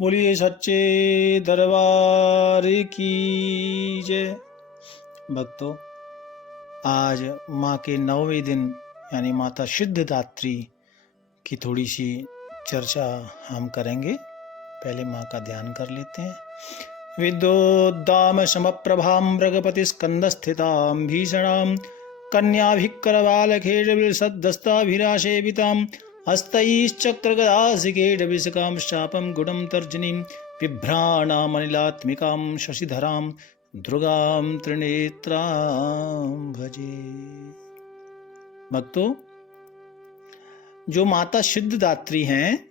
बोलिए सच्चे दरबार की जय। भक्तों, आज माँ के 9वें दिन यानी माता सिद्धिदात्री की थोड़ी सी चर्चा हम करेंगे। पहले माँ का ध्यान कर लेते हैं। विद्योद्दाम समप्रभां मृगपति स्कंद स्थितां भीषणां कन्याभिक्करबालखेडविलसद्दस्ताभिराशेवितां हस्तैश्चक्रगदासिकेडविशकां शापं गुडं तर्जनीं बिभ्राणामनिलात्मिकां शशिधरां दुर्गां त्रिनेत्रां भजे। भक्तों, जो माता सिद्धिदात्री हैं,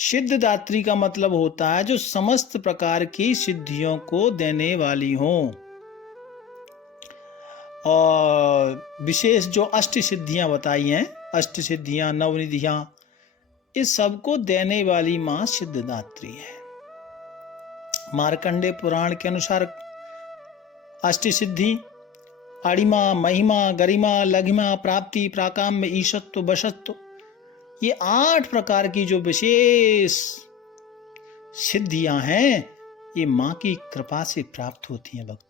सिद्धिदात्री का मतलब होता है जो समस्त प्रकार की सिद्धियों को देने वाली हों, और विशेष जो अष्ट सिद्धियां बताई हैं, अष्ट सिद्धियां, नवनिधियां, इस सब को देने वाली मां सिद्धिदात्री है। मार्कंडेय पुराण के अनुसार अष्ट सिद्धि अणिमा, महिमा, गरिमा, लघिमा, प्राप्ति, प्राकाम्य, ईशत्व, वशत्व, ये 8 प्रकार की जो विशेष सिद्धियां हैं, ये मां की कृपा से प्राप्त होती हैं। भक्तों,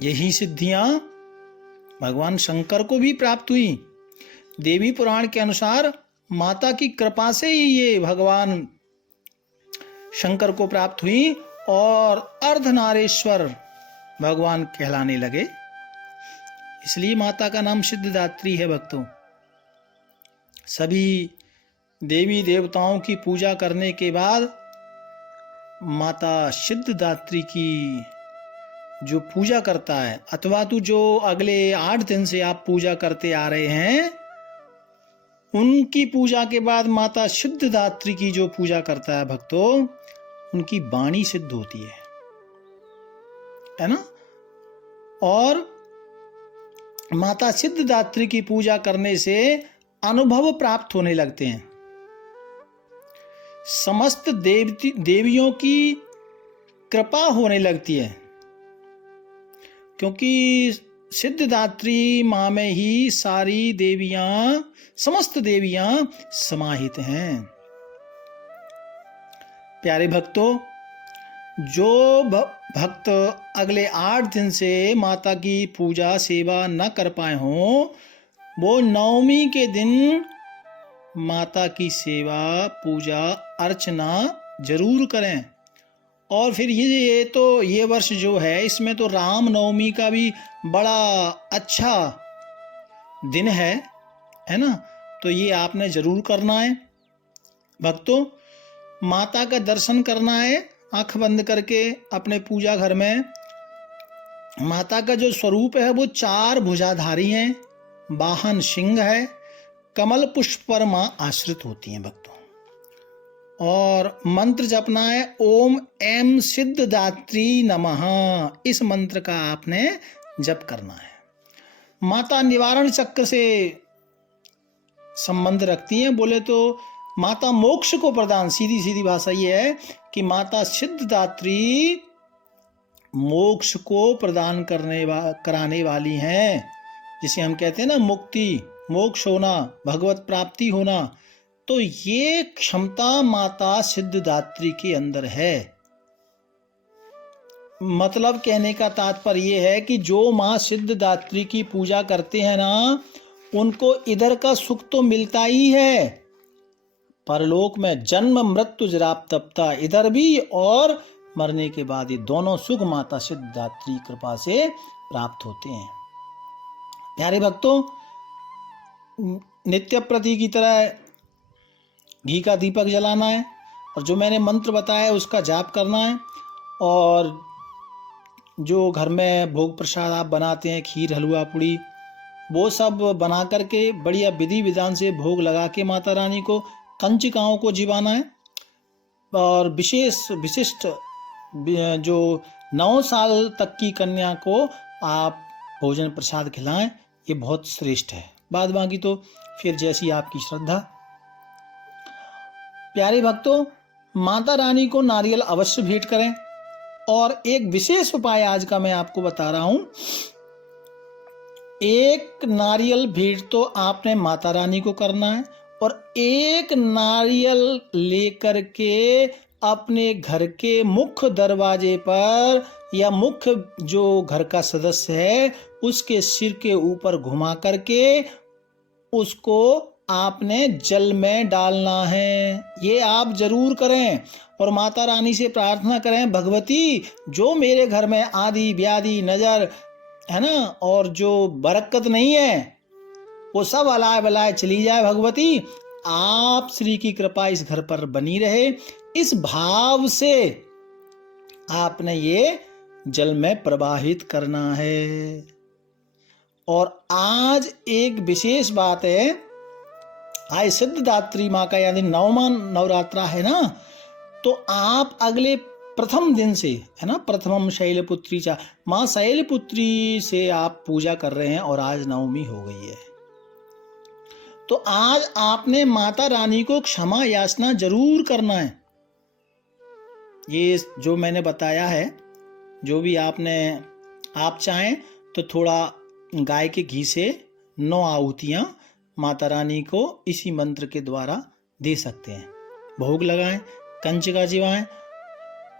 यही सिद्धियां भगवान शंकर को भी प्राप्त हुई। देवी पुराण के अनुसार माता की कृपा से ही ये भगवान शंकर को प्राप्त हुई और अर्धनारेश्वर भगवान कहलाने लगे। इसलिए माता का नाम सिद्धिदात्री है। भक्तों, सभी देवी देवताओं की पूजा करने के बाद माता सिद्धिदात्री की जो पूजा करता है, अथवा तो जो अगले 8 दिन से आप पूजा करते आ रहे हैं, उनकी पूजा के बाद माता सिद्धिदात्री की जो पूजा करता है भक्तों, उनकी वाणी सिद्ध होती है ना। और माता सिद्धिदात्री की पूजा करने से अनुभव प्राप्त होने लगते हैं। समस्त देवियों की कृपा होने लगती है, क्योंकि सिद्धिदात्री मां में ही सारी देवियां, समस्त देवियां समाहित हैं। प्यारे भक्तों, जो भक्त अगले 8 दिन से माता की पूजा सेवा न कर पाए हों, वो नवमी के दिन माता की सेवा पूजा अर्चना जरूर करें। और फिर ये वर्ष जो है, इसमें तो राम नवमी का भी बड़ा अच्छा दिन है ना। तो ये आपने जरूर करना है। भक्तों, माता का दर्शन करना है आंख बंद करके अपने पूजा घर में। माता का जो स्वरूप है वो 4 भुजाधारी हैं, वाहन सिंह है, कमल पुष्प पर मां आश्रित होती हैं। भक्तों, और मंत्र जपना है ओम ऐं सिद्धिदात्री नमः। इस मंत्र का आपने जप करना है। माता निवारण चक्र से संबंध रखती हैं। बोले तो माता मोक्ष को प्रदान, सीधी सीधी भाषा ये है कि माता सिद्धिदात्री मोक्ष को प्रदान कराने वाली हैं। जिसे हम कहते हैं ना, मुक्ति, मोक्ष होना, भगवत प्राप्ति होना। तो ये क्षमता माता सिद्धिदात्री के अंदर है। मतलब कहने का तात्पर्य ये है कि जो मां सिद्धिदात्री की पूजा करते हैं ना, उनको इधर का सुख तो मिलता ही है, परलोक में जन्म मृत्यु जराप तपता इधर भी, और मरने के बाद ये दोनों सुख माता सिद्धिदात्री कृपा से प्राप्त होते हैं। प्यारे भक्तों, नित्य प्रति की तरह घी का दीपक जलाना है, और जो मैंने मंत्र बताया उसका जाप करना है। और जो घर में भोग प्रसाद आप बनाते हैं, खीर, हलवा, पूड़ी, वो सब बना करके बढ़िया विधि विधान से भोग लगा के माता रानी को, कंचिकाओं को जीवाना है। और विशिष्ट जो 9 साल तक की कन्या को आप भोजन प्रसाद खिलाएं, ये बहुत श्रेष्ठ है। बाद बाकी तो फिर जैसी आपकी श्रद्धा। प्यारे भक्तों, माता रानी को नारियल अवश्य भेंट करें। और एक विशेष उपाय आज का मैं आपको बता रहा हूं। एक नारियल भेंट तो आपने माता रानी को करना है, और एक नारियल लेकर के अपने घर के मुख्य दरवाजे पर या मुख्य जो घर का सदस्य है उसके सिर के ऊपर घुमा करके उसको आपने जल में डालना है। ये आप जरूर करें और माता रानी से प्रार्थना करें, भगवती जो मेरे घर में आदि व्याधि नजर है ना और जो बरकत नहीं है वो सब अलाय बलाय चली जाए। भगवती आप श्री की कृपा इस घर पर बनी रहे, इस भाव से आपने ये जल में प्रवाहित करना है। और आज एक विशेष बात है, आज सिद्धदात्री माँ का यानी नवमा नवरात्रा है ना, तो आप अगले प्रथम दिन से है ना, प्रथमम शैलपुत्री चा, माँ शैलपुत्री से आप पूजा कर रहे हैं और आज नवमी हो गई है। तो आज आपने माता रानी को क्षमा याचना जरूर करना है। ये जो मैंने बताया है, जो भी आपने, आप चाहें तो थोड़ा गाय के घी से 9 आहुतियाँ माता रानी को इसी मंत्र के द्वारा दे सकते हैं। भोग लगाएं, कंचिका जिवाएं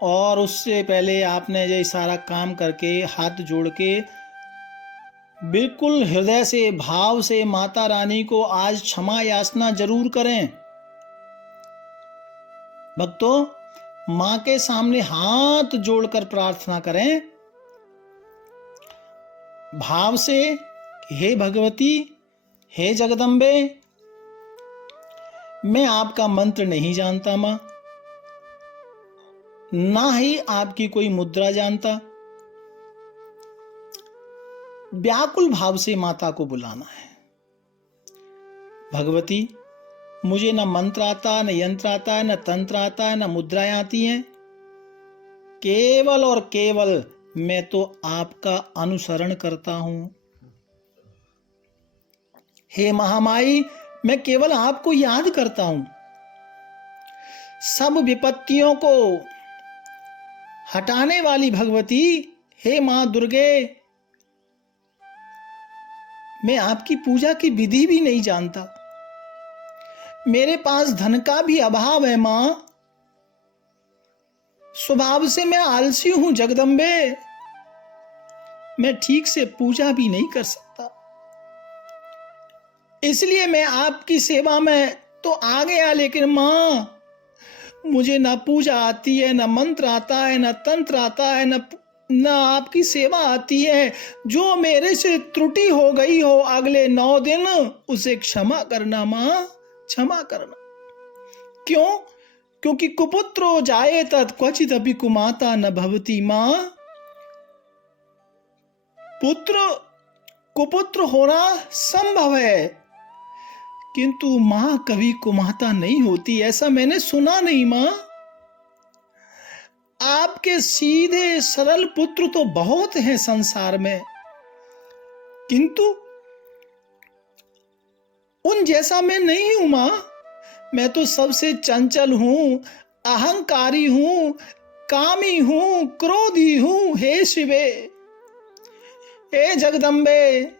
और उससे पहले आपने ये सारा काम करके हाथ जोड़ के बिल्कुल हृदय से भाव से माता रानी को आज क्षमा याचना जरूर करें। भक्तों, मां के सामने हाथ जोड़कर प्रार्थना करें भाव से, हे भगवती, हे जगदम्बे, मैं आपका मंत्र नहीं जानता मां, ना ही आपकी कोई मुद्रा जानता। व्याकुल भाव से माता को बुलाना है। भगवती, मुझे न मंत्र आता, न यंत्र आता है, न तंत्र आता है, न मुद्राएं आती हैं, केवल और केवल मैं तो आपका अनुसरण करता हूं। हे महामाई, मैं केवल आपको याद करता हूं। सब विपत्तियों को हटाने वाली भगवती, हे मां दुर्गे, मैं आपकी पूजा की विधि भी नहीं जानता। मेरे पास धन का भी अभाव है मां, स्वभाव से मैं आलसी हूं जगदम्बे, मैं ठीक से पूजा भी नहीं कर सकता। इसलिए मैं आपकी सेवा में तो आ गया, लेकिन मां मुझे ना पूजा आती है, ना मंत्र आता है, ना तंत्र आता है, ना आपकी सेवा आती है। जो मेरे से त्रुटि हो गई हो अगले 9 दिन उसे क्षमा करना मां, क्षमा करना। क्यों? क्योंकि कुपुत्रो जाये तत् क्वचित अपि कुमाता न भवति मां। कुपुत्र होना संभव है, किंतु मां कभी कुमाता नहीं होती, ऐसा मैंने सुना नहीं मां। आपके सीधे सरल पुत्र तो बहुत हैं संसार में, किंतु उन जैसा मैं नहीं हूं मां। मैं तो सबसे चंचल हूं, अहंकारी हूं, कामी हूं, क्रोधी हूं। हे शिवे, हे जगदम्बे,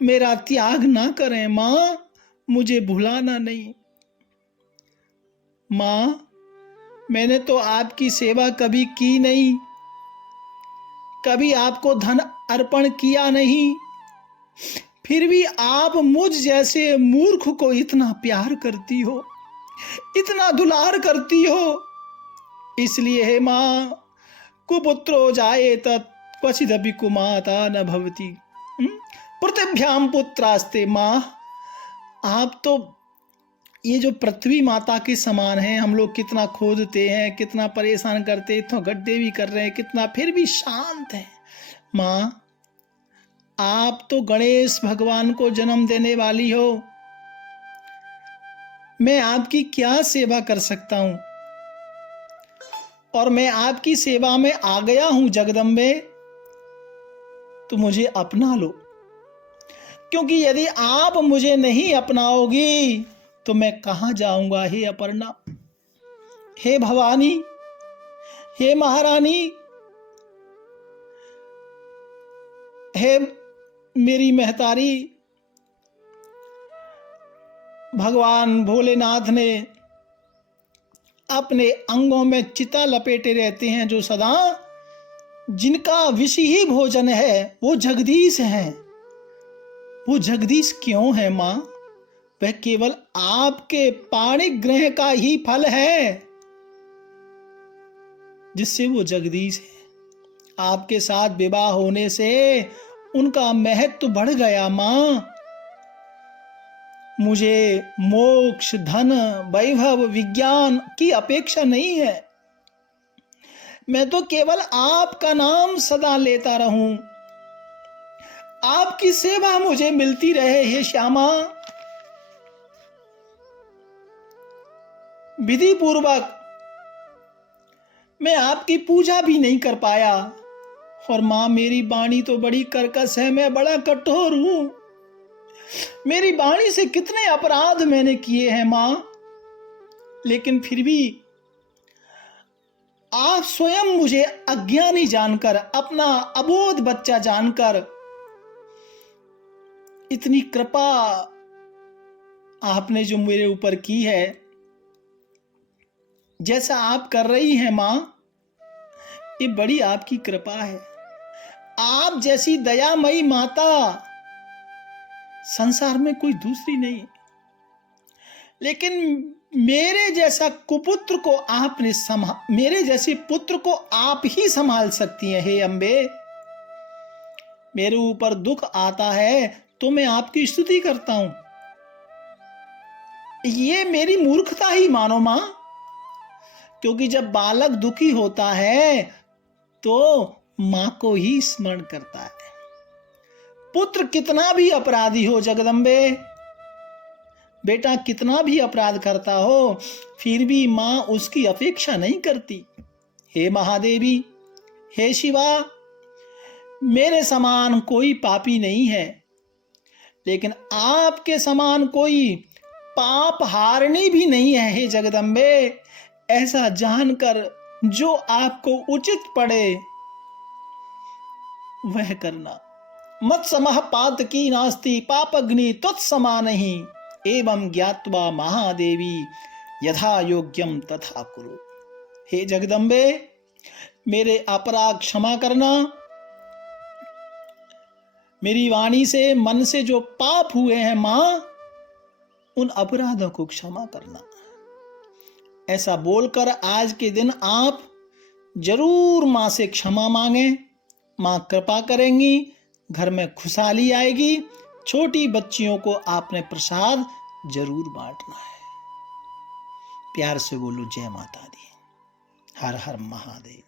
मेरा त्याग ना करें मां, मुझे भुलाना नहीं। मां, मैंने तो आपकी सेवा कभी की नहीं, कभी आपको धन अर्पण किया नहीं, फिर भी आप मुझ जैसे मूर्ख को इतना प्यार करती हो, इतना दुलार करती हो। इसलिए हे मां, कुपुत्रो जाये तत् क्वचिदपि कुमाता न भवति, पृथिव्याम पुत्रास्ते। मां, आप तो ये जो पृथ्वी माता के समान है, हम लोग कितना खोदते हैं, कितना परेशान करते हैं, इतना गड्ढे भी कर रहे हैं, कितना, फिर भी शांत है। मां, आप तो गणेश भगवान को जन्म देने वाली हो, मैं आपकी क्या सेवा कर सकता हूं। और मैं आपकी सेवा में आ गया हूं जगदम्बे, तो मुझे अपना लो, क्योंकि यदि आप मुझे नहीं अपनाओगी तो मैं कहां जाऊंगा। हे अपर्णा, हे भवानी, हे महारानी, हे मेरी महतारी, भगवान भोलेनाथ ने अपने अंगों में चिता लपेटे रहते हैं, जो सदा जिनका विषय ही भोजन है, वो जगदीश हैं। वो जगदीश क्यों है माँ? वह केवल आपके पाणिक ग्रह का ही फल है जिससे वो जगदीश है। आपके साथ विवाह होने से उनका महत्व बढ़ गया माँ। मुझे मोक्ष, धन, वैभव, विज्ञान की अपेक्षा नहीं है। मैं तो केवल आपका नाम सदा लेता रहूं, आपकी सेवा मुझे मिलती रहे हे श्यामा। विधि पूर्वक मैं आपकी पूजा भी नहीं कर पाया। और मां, मेरी वाणी तो बड़ी कर्कश है, मैं बड़ा कठोर हूं। मेरी वाणी से कितने अपराध मैंने किए हैं मां, लेकिन फिर भी आप स्वयं मुझे अज्ञानी जानकर, अपना अबोध बच्चा जानकर इतनी कृपा आपने जो मेरे ऊपर की है, जैसा आप कर रही हैं मां, ये बड़ी आपकी कृपा है। आप जैसी दयामयी माता संसार में कोई दूसरी नहीं। लेकिन मेरे जैसा कुपुत्र को आपने मेरे जैसे पुत्र को आप ही संभाल सकती हैं हे अम्बे। मेरे ऊपर दुख आता है तो मैं आपकी स्तुति करता हूं। ये मेरी मूर्खता ही मानो मां, क्योंकि जब बालक दुखी होता है तो मां को ही स्मरण करता है। पुत्र कितना भी अपराधी हो जगदम्बे, बेटा कितना भी अपराध करता हो, फिर भी मां उसकी अपेक्षा नहीं करती। हे महादेवी, हे शिवा, मेरे समान कोई पापी नहीं है, लेकिन आपके समान कोई पाप हारनी भी नहीं है हे जगदम्बे। ऐसा जानकर जो आपको उचित पड़े वह करना। मत समः पातकी नास्ति पापग्नि तत्समान ही, एवं ज्ञात्वा महादेवी यथा योग्यम तथा कुरु। हे जगदम्बे, मेरे अपराध क्षमा करना। मेरी वाणी से, मन से जो पाप हुए हैं मां, उन अपराधों को क्षमा करना। ऐसा बोलकर आज के दिन आप जरूर मां से क्षमा मांगे। मां कृपा करेंगी, घर में खुशहाली आएगी। छोटी बच्चियों को आपने प्रसाद जरूर बांटना है। प्यार से बोलो जय माता दी। हर हर महादेव।